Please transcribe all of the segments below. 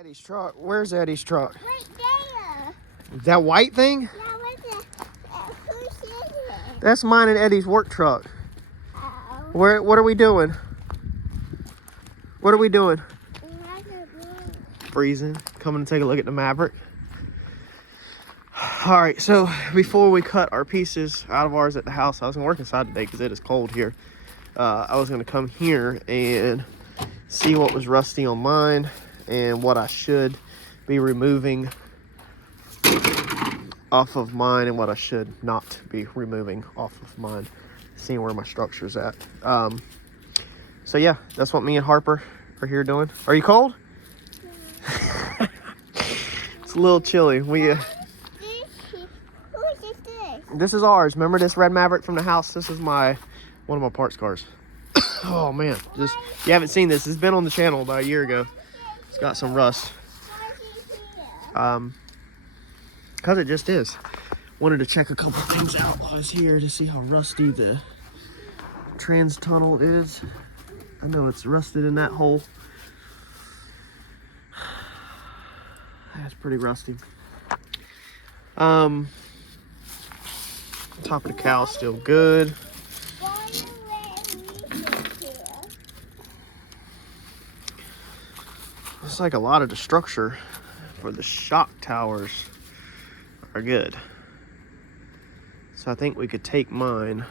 Eddie's truck. Where's Eddie's truck? Right there. That white thing? Yeah, who's in it? That's mine and Eddie's work truck. Oh. What are we doing? What are we doing? Freezing. Coming to take a look at the Maverick. All right, so before we cut our pieces out of ours at the house, I was gonna work inside today because it is cold here. I was gonna come here and see what was rusty on mine and what I should be removing off of mine and what I should not be removing off of mine, seeing where my structure's at. So yeah, that's what me and Harper are here doing. Are you cold? Yeah. It's a little chilly. This is ours. Remember this red Maverick from the house? This is one of my parts cars. Oh man, just you haven't seen this. It's been on the channel about a year ago. It's got some rust. Cause it just is. Wanted to check a couple things out while I was here to see how rusty the trans tunnel is. I know it's rusted in that hole. That's pretty rusty. Top of the cow's still good. Looks like a lot of the structure for the shock towers are good. So I think we could take mine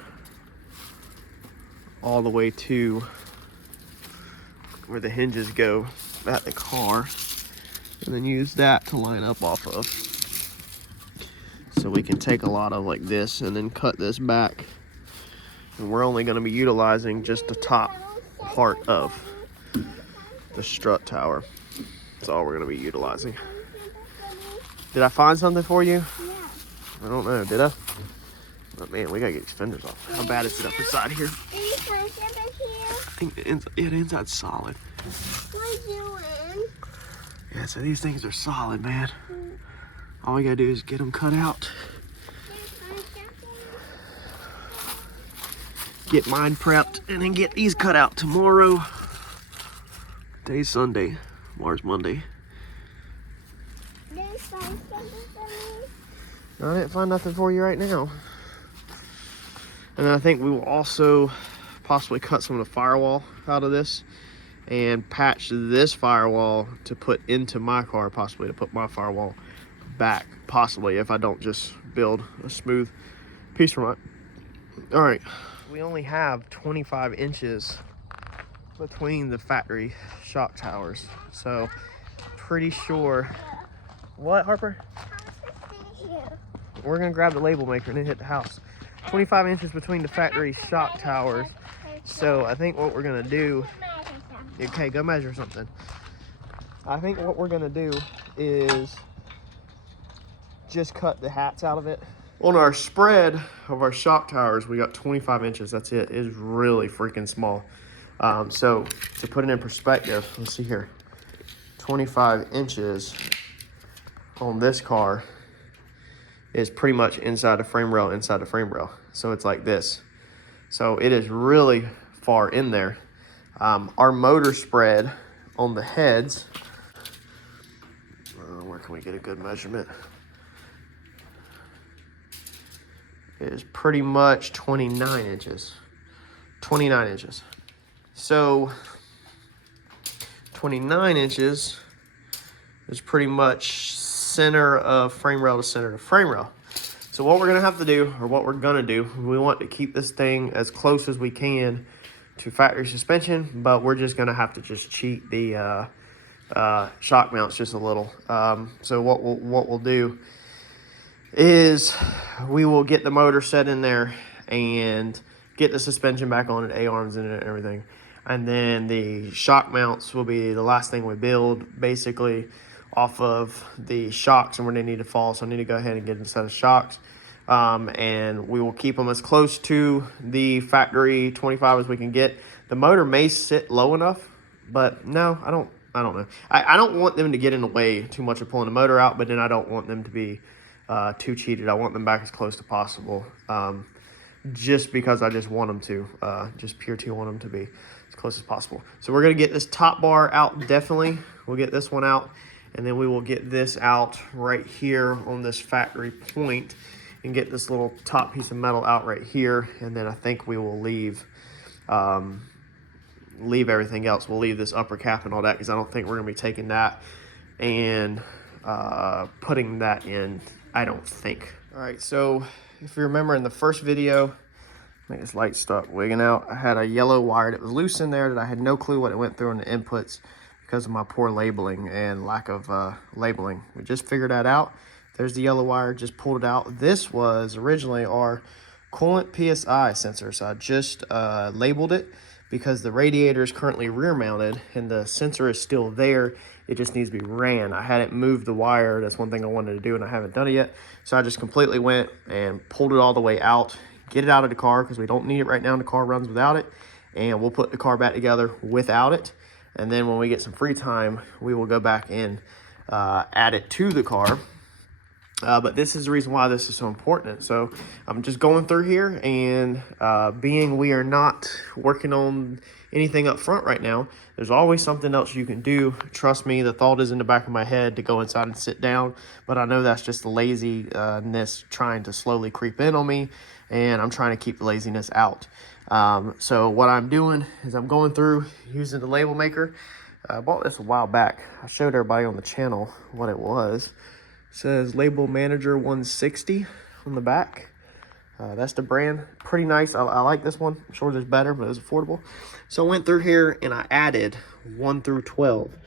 all the way to where the hinges go at the car and then use that to line up off of. So we can take a lot of like this and then cut this back. And we're only going to be utilizing just the top part of the strut tower. That's all we're going to be utilizing. Did I find something for you? Yeah. I don't know. Did I? Oh man, we got to get these fenders off. How bad is it up inside here? Did you find something here? I think the inside's solid. What are you doing? Yeah, so these things are solid, man. All we got to do is get them cut out. Get mine prepped and then get these cut out tomorrow. Today's Sunday. Tomorrow's Monday. Did you find something for me? I didn't find nothing for you right now. And then I think we will also possibly cut some of the firewall out of this and patch this firewall to put into my car, possibly to put my firewall back, possibly, if I don't just build a smooth piece from it. All right, we only have 25 inches between the factory shock towers, so pretty sure. What, Harper? We're gonna grab the label maker and then hit the house. 25 inches between the factory shock towers, so I think what we're gonna do, okay, go measure something. I think what we're gonna do is just cut the hats out of it. On our spread of our shock towers, we got 25 inches. That's it. It is really freaking small. So to put it in perspective, let's see here. 25 inches on this car is pretty much inside the frame rail, inside the frame rail. So it's like this. So it is really far in there. Our motor spread on the heads, where can we get a good measurement? Is pretty much 29 inches. 29 inches. So 29 inches is pretty much center of frame rail to center of frame rail. So what we're gonna have to do, or what we're gonna do, we want to keep this thing as close as we can to factory suspension, but we're just gonna have to just cheat the shock mounts just a little. So what we'll do is we will get the motor set in there and get the suspension back on it, A-arms in it and everything. And then the shock mounts will be the last thing we build, basically off of the shocks, and where they need to fall. So I need to go ahead and get a set of shocks. And we will keep them as close to the factory 25 as we can get. The motor may sit low enough, but no, I don't know. I don't want them to get in the way too much of pulling the motor out, but then I don't want them to be too cheated. I want them back as close as possible, just because I just want them to, just pure T want them to be as close as possible. So we're gonna get this top bar out definitely we'll get this one out, and then we will get this out right here on this factory point and get this little top piece of metal out right here. And then I think we will leave everything else. We'll leave this upper cap and all that, because I don't think we're gonna be taking that and putting that in, I don't think. All right, so if you remember in the first video, make this light stop wigging out, I had a yellow wire that was loose in there that I had no clue what it went through in the inputs because of my poor labeling and lack of labeling. We just figured that out. There's the yellow wire, just pulled it out. This was originally our coolant PSI sensor, so I just labeled it because the radiator is currently rear mounted and the sensor is still there. It just needs to be ran. I hadn't moved the wire. That's one thing I wanted to do, and I haven't done it yet. So I just completely went and pulled it all the way out, get it out of the car because we don't need it right now. The car runs without it, and we'll put the car back together without it. And then when we get some free time, we will go back and add it to the car. But this is the reason why this is so important. So I'm just going through here, and being we are not working on anything up front right now, there's always something else you can do. Trust me, the thought is in the back of my head to go inside and sit down, but I know that's just the laziness trying to slowly creep in on me, and I'm trying to keep the laziness out. So what I'm doing is I'm going through using the label maker. I bought this a while back. I showed everybody on the channel what it was. It says Label Manager 160 on the back. That's the brand. Pretty nice. I like this one. I'm sure there's better, but it's affordable. So I went through here and I added 1 through 12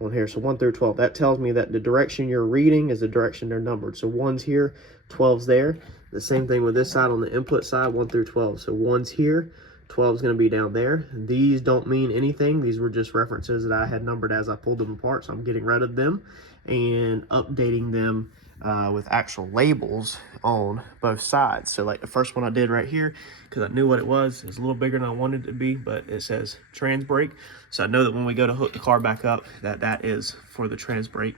on here. So 1 through 12. That tells me that the direction you're reading is the direction they're numbered. So 1's here, 12's there. The same thing with this side on the input side, 1 through 12. So 1's here, 12's going to be down there. These don't mean anything. These were just references that I had numbered as I pulled them apart. So I'm getting rid of them and updating them with actual labels on both sides. So like the first one I did right here, because I knew what it was a little bigger than I wanted it to be, but it says trans brake. So I know that when we go to hook the car back up, that is for the trans brake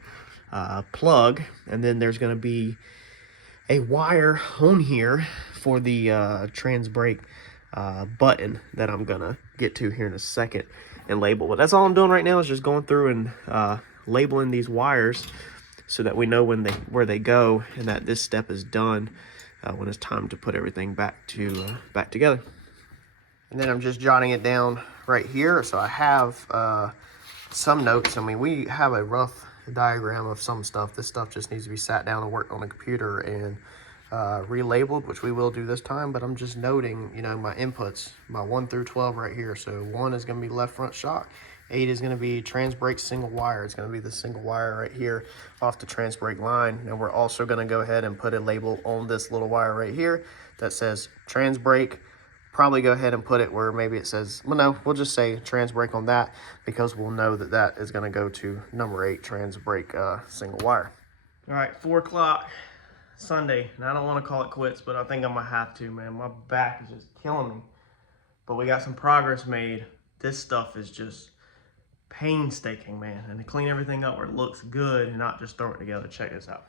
plug. And then there's going to be a wire on here for the trans brake button that I'm gonna get to here in a second and label. But that's all I'm doing right now, is just going through and labeling these wires so that we know where they go, and that this step is done when it's time to put everything back together. And then I'm just jotting it down right here. So I have some notes. I mean, we have a rough diagram of some stuff. This stuff just needs to be sat down and worked on the computer and relabeled, which we will do this time. But I'm just noting, you know, my inputs, my 1 through 12 right here. So 1 is going to be left front shock. 8 is going to be trans brake single wire. It's going to be the single wire right here off the trans brake line. And we're also going to go ahead and put a label on this little wire right here that says trans brake. Probably go ahead and put it where maybe it says, well, no, we'll just say trans brake on that, because we'll know that that is going to go to number 8 trans brake single wire. All right, 4 o'clock Sunday, and I don't want to call it quits, but I think I'm gonna have to, man. My back is just killing me, but we got some progress made. This stuff is just painstaking, man, and to clean everything up where it looks good and not just throw it together. Check this out.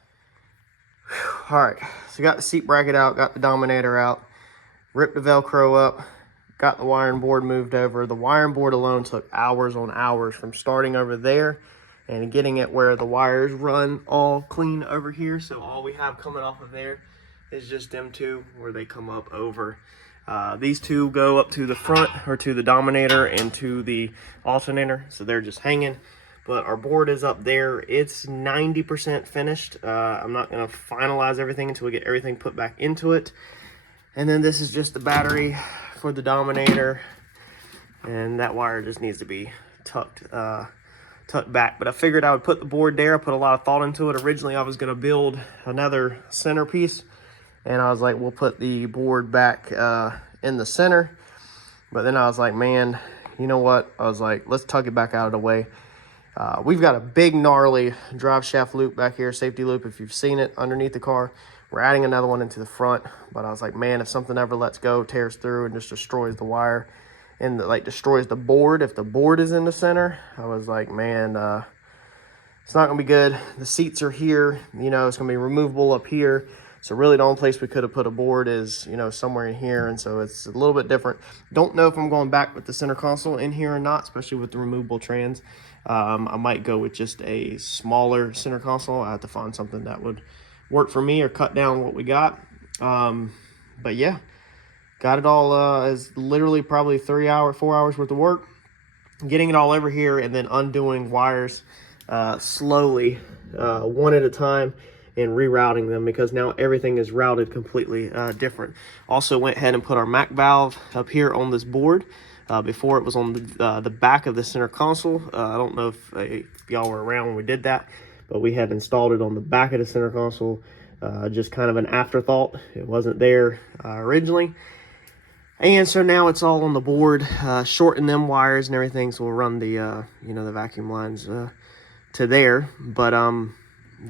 All right, so got the seat bracket out, got the Dominator out, ripped the Velcro up, got the wiring board moved over. The wiring board alone took hours on hours, from starting over there and getting it where the wires run all clean over here. So all we have coming off of there is just them two where they come up over. These two go up to the front, or to the Dominator and to the alternator, so they're just hanging. But our board is up there. It's 90% finished. I'm not gonna finalize everything until we get everything put back into it. And then this is just the battery for the Dominator, and that wire just needs to be tucked back. But I figured I would put the board there. I put a lot of thought into it. Originally I was going to build another centerpiece, and I was like, we'll put the board back in the center. But then I was like, man, you know what, I was like, let's tuck it back out of the way. We've got a big gnarly drive shaft loop back here, safety loop, if you've seen it, underneath the car. We're adding another one into the front, but I was like, man, if something ever lets go, tears through and just destroys the wire and like destroys the board, if the board is in the center, I was like, man, it's not gonna be good. The seats are here, you know, it's gonna be removable up here. So really the only place we could have put a board is, you know, somewhere in here. And so it's a little bit different. Don't know if I'm going back with the center console in here or not, especially with the removable trans. I might go with just a smaller center console. I have to find something that would work for me or cut down what we got. But yeah, got it all. Is literally probably 4 hours worth of work. Getting it all over here and then undoing wires slowly, one at a time, and rerouting them, because now everything is routed completely different. Also went ahead and put our Mac valve up here on this board. Before it was on the back of the center console. I don't know if y'all were around when we did that, but we had installed it on the back of the center console, just kind of an afterthought. It wasn't there originally. And so now it's all on the board, shorten them wires and everything, so we'll run the, you know, the vacuum lines to there. But,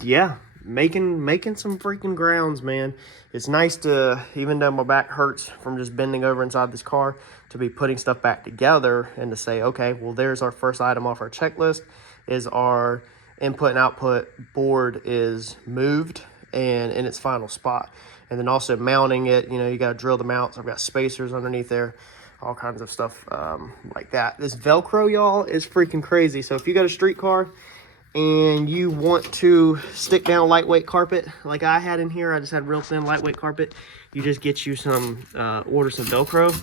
yeah, making some freaking grounds, man. It's nice to, even though my back hurts from just bending over inside this car, to be putting stuff back together and to say, okay, well, there's our first item off our checklist, is our input and output board is moved and in its final spot. And then also mounting it, you know, you got to drill the mounts. I've got spacers underneath there, all kinds of stuff like that. This Velcro, y'all, is freaking crazy. So if you got a street car and you want to stick down lightweight carpet like I had in here, I just had real thin lightweight carpet, you just get you some, order some Velcro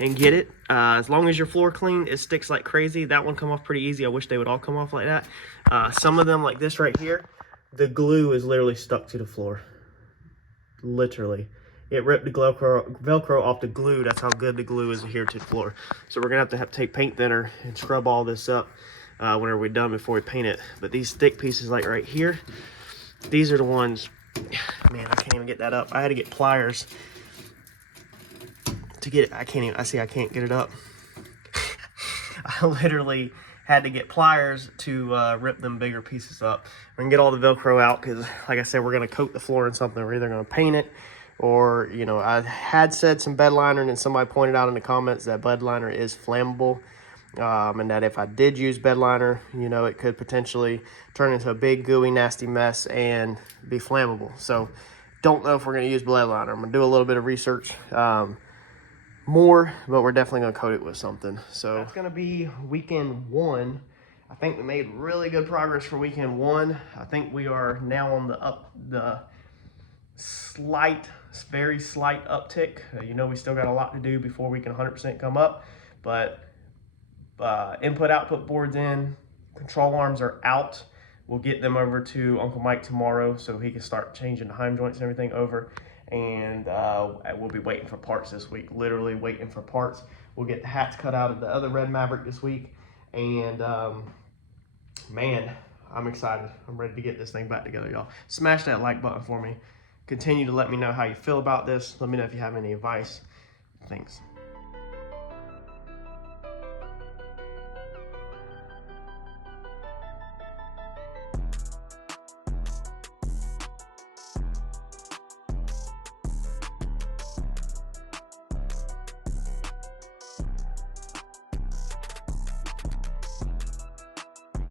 and get it. As long as your floor clean, it sticks like crazy. That one come off pretty easy. I wish they would all come off like that. Some of them, like this right here, the glue is literally stuck to the floor. Literally. It ripped the Velcro off the glue. That's how good the glue is adhered to the floor. So we're going to have to take paint thinner and scrub all this up whenever we're done before we paint it. But these thick pieces like right here, these are the ones, man, I can't even get that up. I had to get pliers to get it. I can't get it up. I literally had to get pliers to rip them bigger pieces up. We can get all the Velcro out because, like I said, we're going to coat the floor in something. We're either going to paint it or, you know, I had said some bed liner, and then somebody pointed out in the comments that bed liner is flammable, and that if I did use bed liner, you know, it could potentially turn into a big, gooey, nasty mess and be flammable. So don't know if we're going to use bed liner. I'm going to do a little bit of research more, but we're definitely going to coat it with something. So that's going to be weekend 1. I think we made really good progress for weekend 1. I think we are now on the very slight uptick. You know, we still got a lot to do before we can 100% come up, but input output boards in, control arms are out. We'll get them over to Uncle Mike tomorrow so he can start changing the Heim joints and everything over. And we'll be waiting for parts this week, literally waiting for parts. We'll get the hats cut out of the other red Maverick this week. And man, I'm excited. I'm ready to get this thing back together, y'all. Smash that like button for me. Continue to let me know how you feel about this. Let me know if you have any advice. Thanks.